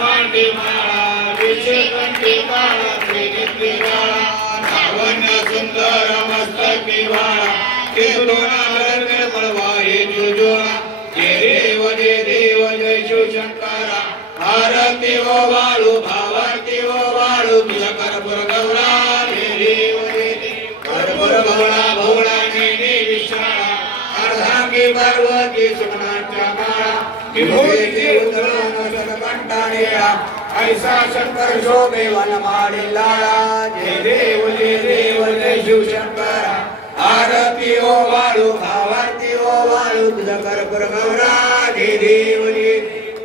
मांडी माळा विषकंठी माळा त्रिनेत्री माळा लावण्य सुंदर मस्तकी माळा कीर्तनालय पळवाई जुजोळा जय देव जय शिवशंकरा आरती ओ वाळू भावारती ओ वाळू तुझ्या कर्पूर गौरा कर्पूर गौळा भोळा नेने विशाळा अर्धांगी पार्वती सुमनांच्या माळा विभूती उधळण कंटाळेला ऐसा शंकर शोभे वन माडी लाळा जय देव जय शिवशंकरा आरती ओ वाळू भावारती ओ वाळू तुझ्या कर्पूर गौरा जय देव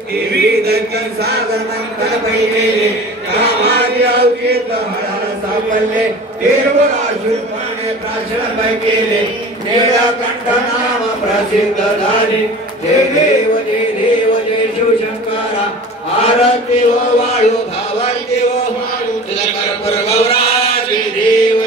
देवी दर्शन सागर मंथन पहिले कामाजी औचित हळहळ सापडले तिरुवरा शुल्पाने प्राशन केले नीलकंठ नाम प्रसिद्ध झाले जय देव जय शिवशंकरा आरती ओ वाळू भावारती ओ वाळू तुझ्या कर्पूर गौरा जय देव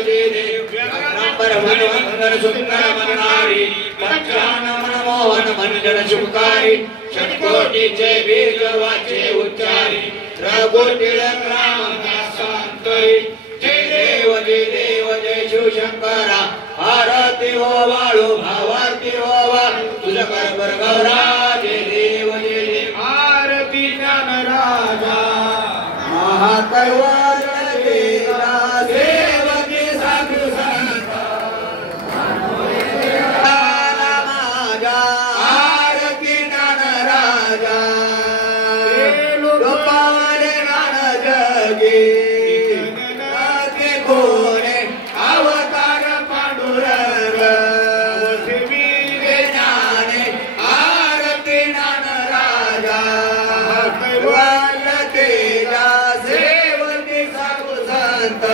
परमनंदन सुंदर मननारी पंचानन मोहन मंजन शुभकारी षटकोटीचे बीज वाचे उच्चारी रघुकुल राम दासांतरी जय देव जय शिवशंकरा आरती ओ वाळू भावारती ओ वाळू तुझ्या कर्पूर गौरा जय देव आरती ज्ञान राजा महाकैवार देवा देवकी साधू संत आरती ज्ञान राजा गोपाल ज्ञान जगी कोणे अवतार पांडुरंग ज्ञाने आरती ज्ञान राजा कैवाल तेजा सेवती साधू संत